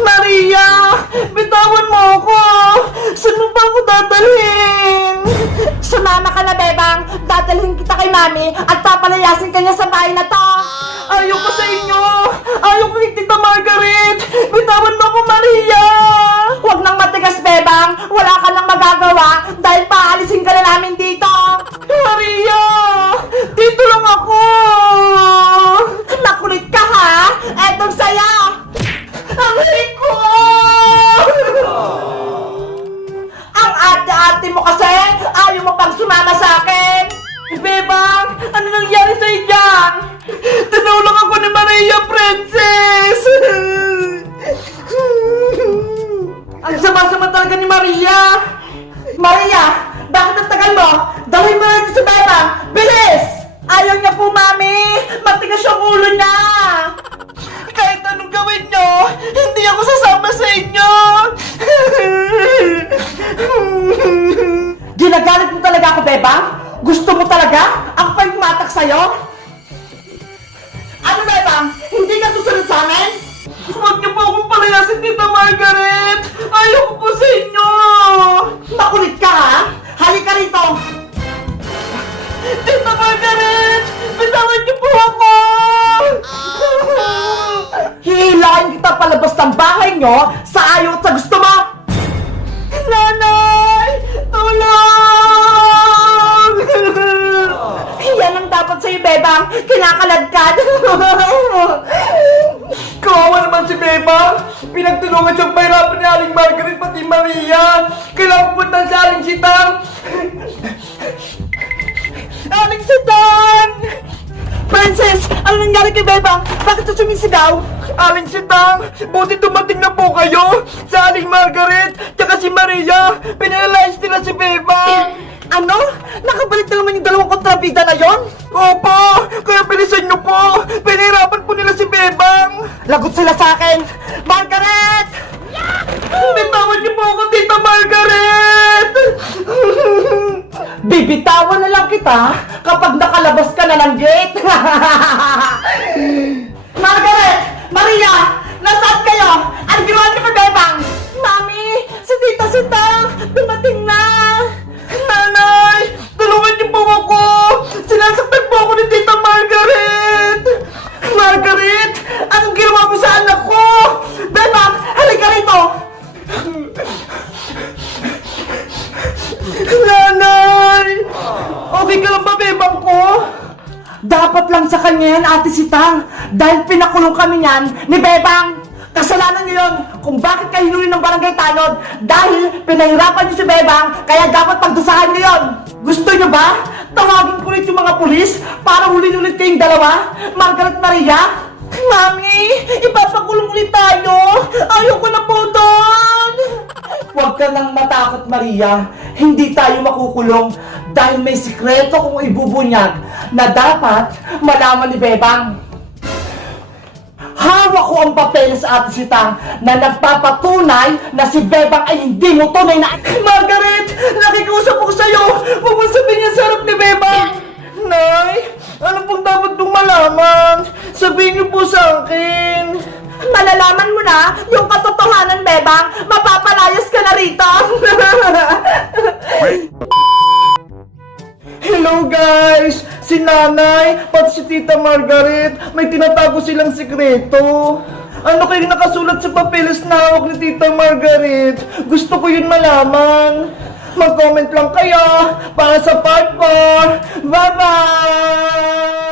Maria! Bitawan mo ako! Saan mo ba ako dadalhin? Sumama ka na, Bebang. Dadalhin kita kay Mami at papalayasin ka niya sa bahay na to. Ayoko sa inyo! Ayoko kay Tita Margaret! Bitawan mo ako, Maria! Huwag nang matigas, Bebang. Wala ka nang magagawa dahil paalisin ka na namin dito. Maria! Sumama sa akin. Bebang! Ano nangyari sa'yo dyan? Tinulong ako ni Maria Princess! Ang sama-sama talaga ni Maria! Maria, bakit ang mo? Dawin mo na si Bebang. Bilis! Ayaw niya po, Mami. Talaga? Ako pa yung matak sa'yo? Ano, Bebang? Hindi ka susunod sa amin? Huwag niyo po akong palayasin, Tita Margaret! Ayoko po sa inyo! Makulit ka, ha? Halika rito. Tita Margaret! Bitawan niyo po ako! Hihilahin kita palabas ng bahay nyo Kawawa naman si Beba! Pinagtulungan siyang pahirapan ni Aling Margaret pati Maria! Kailangan pupunta sa Aling Sitang! Aling Sitang! Princess, ano nangyari kay Bebang? Bakit siya sumisigaw? Aling Sitang! Buti dumating na po kayo sa Aling Margaret! Tsaka si Maria! Pinalayas nila si Beba! Ano? Nakabalik na naman yung dalawang kontrabida na yon? Opo! Kaya bilisan niyo po! Pinahirapan po nila si Bebang! Lagot sila sa akin! Margaret! Bitawan niyo po ako, Tita Margaret! Bibitawan na lang kita kapag nakalabas ka na ng gate! Margaret! Maria! Nasaan kayo? Ang ginawa niyo kay Bebang? Mami! Si Tita Sitang! Nanay! Okay ka lang ba, bebang ko? Dapat lang sa kanya yan, Ate Sitang. Dahil pinakulong kami niyan ni Bebang. Kasalanan niyo yun kung bakit kayo hinuli ng barangay tanod. Dahil pinahirapan niyo si Bebang, kaya dapat pagdusahan niyo yun. Gusto niyo ba? Tawagin ko ulit yung mga pulis para hulin ulit kayong dalawa. Margaret Maria? Mami, ipapakulong ulit tayo. Ayoko na po doon. Huwag ka nang matakot, Maria. Hindi tayo makukulong dahil may sikreto kong ibubunyag na dapat malaman ni Bebang. Hawak ko ang papel sa ating sitang na nagpapatunay na si Bebang ay hindi mo tunay na... Margaret! Nakikusap ako sa'yo! Huwag mo sabihin yan sa harap ni Bebang! Nay! Ano pong dapat kong malaman? Sabihin niyo po sa akin! Malalaman mo na yung katotohanan, Bebang. Mapapalayas ka na rito. Si Nanay, pati si Tita Margaret, may tinatago silang sikreto. Ano kayo nakasulat sa papeles na hawak ni Tita Margaret? Gusto ko yun malaman. Mag-comment lang kayo para sa part 4. Bye-bye!